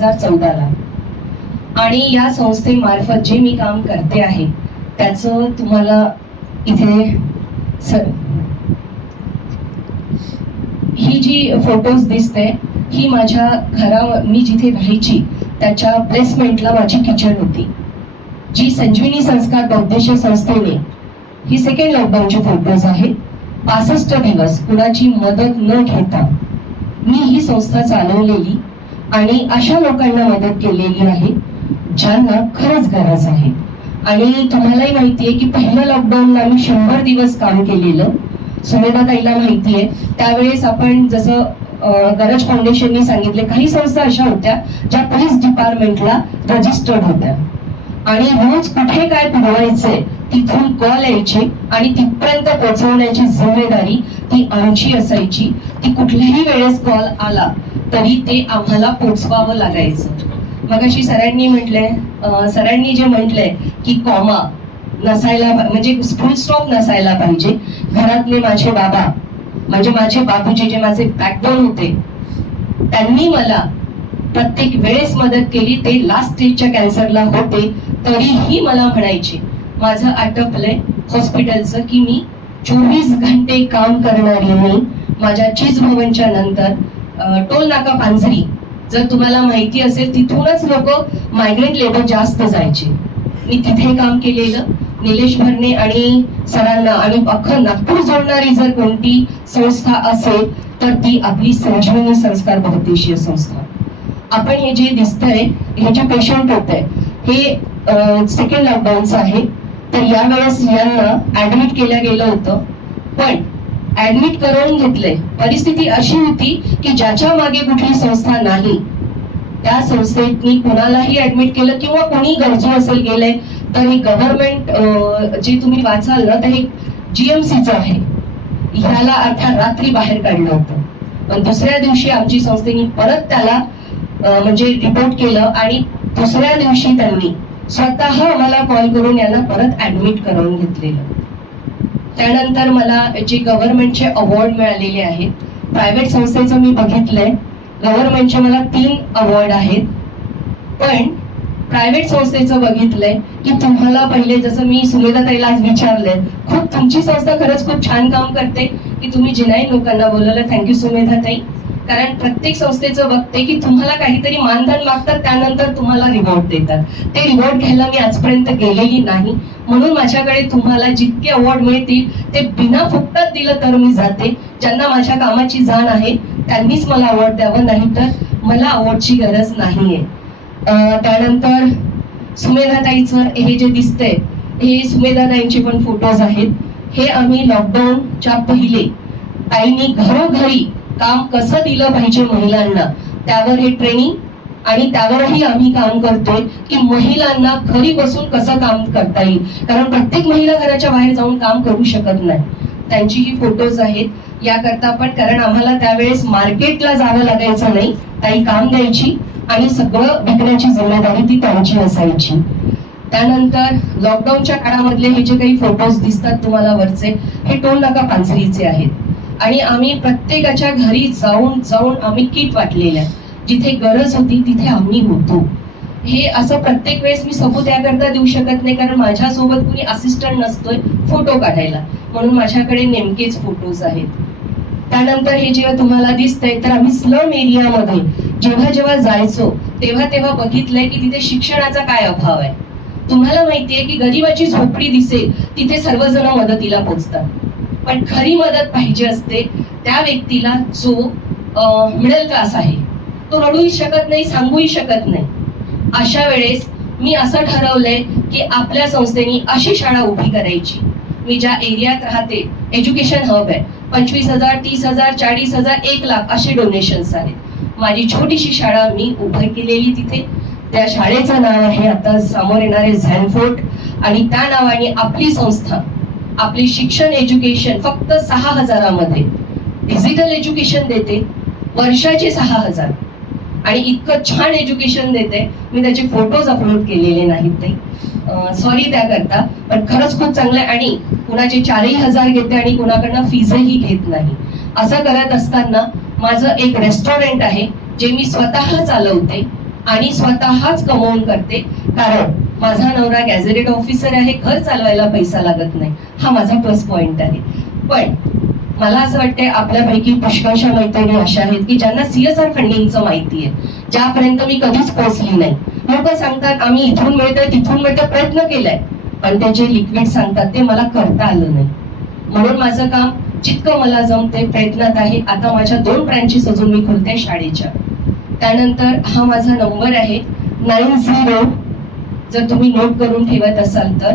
2014ला आणि या संस्थेमार्फत जे मी काम करते आहे त्याचं तुम्हाला इथे ही जी फोटोज दिसते ही माझ्या मी जिथे राहायची त्याच्या प्लेसमेंटला माझी किचन होती, जी संजीवनी संस्कार बौद्धिस्ट संस्थेने ही सेकंड लॉकडाऊनचे फोटोज आहेत. 65 दिवस कुणाची मदत न घेता मी ही संस्था चालवलेली आणि अशा लोकांना मदत केलेली आहे ज्यांना खरंच गरज आहे. आणि तुम्हालाही माहिती आहे की पहिल्या लॉकडाऊनला मी 100 दिवस काम केलेलं. सुमेधाताईला माहिती आहे त्यावेळेस आपण जसं गरज फाउंडेशननी सांगितले काही संस्था अशा होत्या ज्या पोलीस डिपार्टमेंटला रजिस्टर्ड होत्या आणि रोज कुठे काय पुरवायचंय तिथून कॉल यायचे आणि तिथपर्यंत पोहोचवण्याची जिम्मेदारी ती आमची असायची. ती कुठल्याही वेळेस कॉल आला तरी ते आम्हाला पोचवावं लागायचं. मगाशी सरांनी जे म्हटलंय की कॉमा नसायला म्हणजे फुल स्टॉप नसायला पाहिजे. घरातले माझे बाबा म्हणजे माझे बाबूजी जे माझे बॅकबोन होते त्यांनी मला प्रत्येक वेळेस मदत केली. ते लास्ट स्टेजच्या कॅन्सरला होते तरीही मला म्हणायचे माझं आटपलंय हॉस्पिटलचं की मी 24 घंटे काम करणारी मी. माझ्या चीज भवनच्या नंतर टोल नाका पांझरी जर तुम्हाला माहिती असेल तिथूनच लोक मायग्रेंट लेबर जास्त जायचे. मी तिथे काम केलेलं. निलेश भरणे आणि सरांना आणि अख्खं नागपूर जोडणारी जर कोणती संस्था असेल तर ती आपली संजीवनी संस्कार बहुउद्देशीय संस्था. आपण हे जे दिसतंय हे जे पेशंट होत आहे हे सेकंड लॉकडाऊनचं आहे. तर यावेळेस यांना ऍडमिट केलं गेलं होतं पण ऍडमिट करून घेतलंय. परिस्थिती अशी होती की ज्याच्या मागे कुठली संस्था नाही त्या संस्थेनी कुणालाही ऍडमिट केलं किंवा कोणी गरजू असेल गेलंय तर हे गव्हर्नमेंट जे तुम्ही वाचाल ना तर हे GMCचं आहे. ह्याला अर्थात रात्री बाहेर काढलं होतं पण दुसऱ्या दिवशी आमची संस्थेने परत त्याला म्हणजे रिपोर्ट केलं आणि दुसऱ्या दिवशी त्यांनी स्वतः आम्हाला कॉल करून यांना परत ऍडमिट करून घेतलेलं. त्यानंतर मला जे गव्हर्नमेंटचे अवॉर्ड मिळालेले आहेत. प्रायव्हेट संस्थेचं मी बघितलंय गव्हर्नमेंटचे मला 3 अवॉर्ड आहेत पण प्रायव्हेट संस्थेचं बघितलंय की तुम्हाला पहिले जसं मी सुमेधाताईला आज विचारलंय खूप तुमची संस्था खरंच खूप छान काम करते की तुम्ही जिनाई लोकांना बोलवलं. थँक्यू सुमेधाताई. कारण प्रत्येक संस्थेचं बघते की तुम्हाला काहीतरी मानधन मागतात त्यानंतर तुम्हाला रिवॉर्ड देतात. ते रिवॉर्ड घ्यायला मी आजपर्यंत गेलेली नाही म्हणून माझ्याकडे तुम्हाला जितके अवॉर्ड मिळतील ते बिना फुकटात दिलं तर मी जाते. ज्यांना माझ्या कामाची जाण आहे त्यांनीच मला अवॉर्ड द्यावं नाही तर मला अवॉर्डची गरज नाहीये. त्यानंतर सुमेधाताईचं हे जे दिसतंय हे सुमेधाताईंचे पण फोटोज आहेत. हे आम्ही लॉकडाऊनच्या पहिले ताईंनी घरोघरी काम कसं दिलं पाहिजे महिलांना त्यावर हे ट्रेनिंग आणि त्यावरही आम्ही काम करतोय की महिलांना घरी बसून कसं काम करता येईल. कारण प्रत्येक महिला घराच्या बाहेर जाऊन काम करू शकत नाही. त्यांची ही फोटोज आहेत. याकरता पण कारण आम्हाला त्यावेळेस मार्केटला जावं लागायचं नाही. ताई काम द्यायची आणि सगळं विकण्याची जिम्मेदारी ती त्यांची असायची. त्यानंतर लॉकडाऊनच्या काळामधले हे जे काही फोटोज दिसतात तुम्हाला वरचे हे टोल नाका पांझरीचे आहेत आणि आम्ही प्रत्येकाच्या घरी जाऊन आम्ही किट वाटलेल्या. जिथे गरज होती तिथे आम्ही होतो. हे असं प्रत्येक वेळेस मी सबूत याकरता देऊ शकत नाही कारण माझ्यासोबत कुणी असिस्टंट नसतोय फोटो काढायला म्हणून माझ्याकडे नेमकेच फोटोज आहेत. त्यानंतर हे जेव्हा तुम्हाला दिसतंय तर आम्ही स्लम एरियामध्ये जेव्हा जायचो तेव्हा बघितलंय की तिथे शिक्षणाचा काय अभाव आहे. तुम्हाला माहितीये की गरिबाची झोपडी दिसेल तिथे सर्वजण मदतीला पोहोचतात पण खरी मदत पाहिजे असते त्या व्यक्तीला जो मिडल क्लास आहे. तो रडूही शकत नाही सांगूही शकत नाही. अशा वेळेस मी असं ठरवलंय की आपल्या संस्थेने अशी शाळा उभी करायची. मी ज्या एरियात राहते एज्युकेशन हब आहे. 25,000 30,000 40,000 1 लाख असे डोनेशन्स आहेत. माझी छोटीशी शाळा मी उभी केलेली तिथे. त्या शाळेचं नाव आहे आता समोर येणारे झॅनफोर्ट आणि त्या नावाने आपली संस्था आपली शिक्षण एज्युकेशन फक्त 6,000 मध्ये डिजिटल एज्युकेशन देते. वर्षाचे 6,000 आणि इतकं छान एज्युकेशन देते. मी त्याचे फोटोज अपलोड केलेले नाहीत ते सॉरी त्याकरता पण खरंच खूप चांगलं आहे. आणि कुणाचे 4,000 घेते आणि कुणाकडनं फीजही घेत नाही. असं करत असताना माझं एक रेस्टॉरंट आहे जे मी स्वतः चालवते आणि स्वतःच कमवून करते, कारण माझा नवरा गॅझेटेड ऑफिसर आहे, घर चालवायला पैसा लागत नाही, हा माझा प्लस पॉइंट आहे. पण मला असं वाटतंय आपल्यापैकी पुष्कळशा मैत्रिणी अशा आहेत की ज्यांना CSR फंडिंगचं माहिती आहे, ज्यापर्यंत मी कधीच पोहोचली नाही. लोक सांगतात आम्ही इथून मिळतोय तिथून मिळतोय, प्रयत्न केलाय, पण ते जे लिक्विड सांगतात ते मला करता आलं नाही. म्हणून माझं काम जितकं मला जमते प्रयत्नात आहे. आता माझ्या 2 ब्रँचेस अजून मी खोलते शाळेच्या. त्यानंतर हा माझा नंबर आहे 90, जर तुम्ही नोट करून ठेवत असाल तर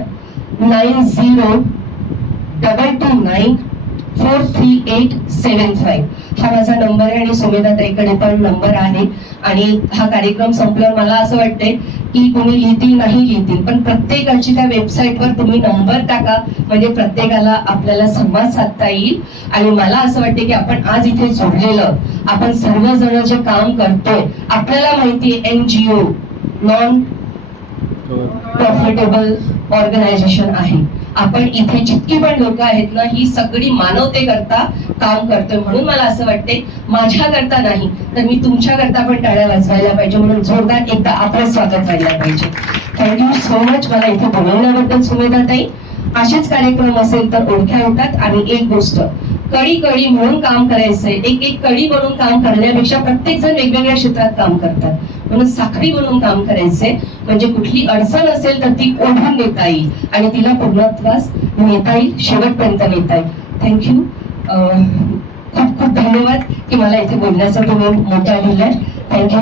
9022943875 हा माझा नंबर आहे. आणि सुमेधा ताईकडे पण नंबर आहे. आणि हा कार्यक्रम संपल्यावर मला असं वाटतंय की कोणी लिहितील नाही लिहितील, पण प्रत्येकाची त्या वेबसाईटवर तुम्ही नंबर टाका, म्हणजे प्रत्येकाला आपल्याला संवाद साधता येईल. आणि मला असं वाटतं की आपण आज इथे जोडलेलं आपण सर्वजण जे काम करतोय, आपल्याला माहितीये NGO नॉन प्रॉफिटेबल ऑर्गनायझेशन आहे. आपण इथे जितकी पण लोक आहेत ना, ही सगळी मानवतेकरता काम करतोय. म्हणून मला असं वाटते माझ्या करता नाही तर मी तुमच्या करता पण टाळ्या वाजवायला पाहिजे. म्हणून जोरदार एकदा आपलं स्वागत व्हायला पाहिजे. थँक्यू सो मच मला इथे बोलवण्याबद्दल सुमेधा ताई. असेच कार्यक्रम असेल तर ओळख्या होतात. आणि एक गोष्ट, कडी कडी म्हणून काम करायचंय, एक कडी बनून काम करण्यापेक्षा प्रत्येक जण वेगवेगळ्या क्षेत्रात काम करतात, म्हणून साखळी बनून काम करायचंय. म्हणजे कुठली अडचण असेल तर ती ओढून नेता येईल आणि तिला पूर्णत्वास नेता येईल, शेवटपर्यंत नेता येईल. थँक्यू, खूप खूप धन्यवाद की मला इथे बोलण्यासाठी तुम्ही मोठा दिलाय. थँक्यू.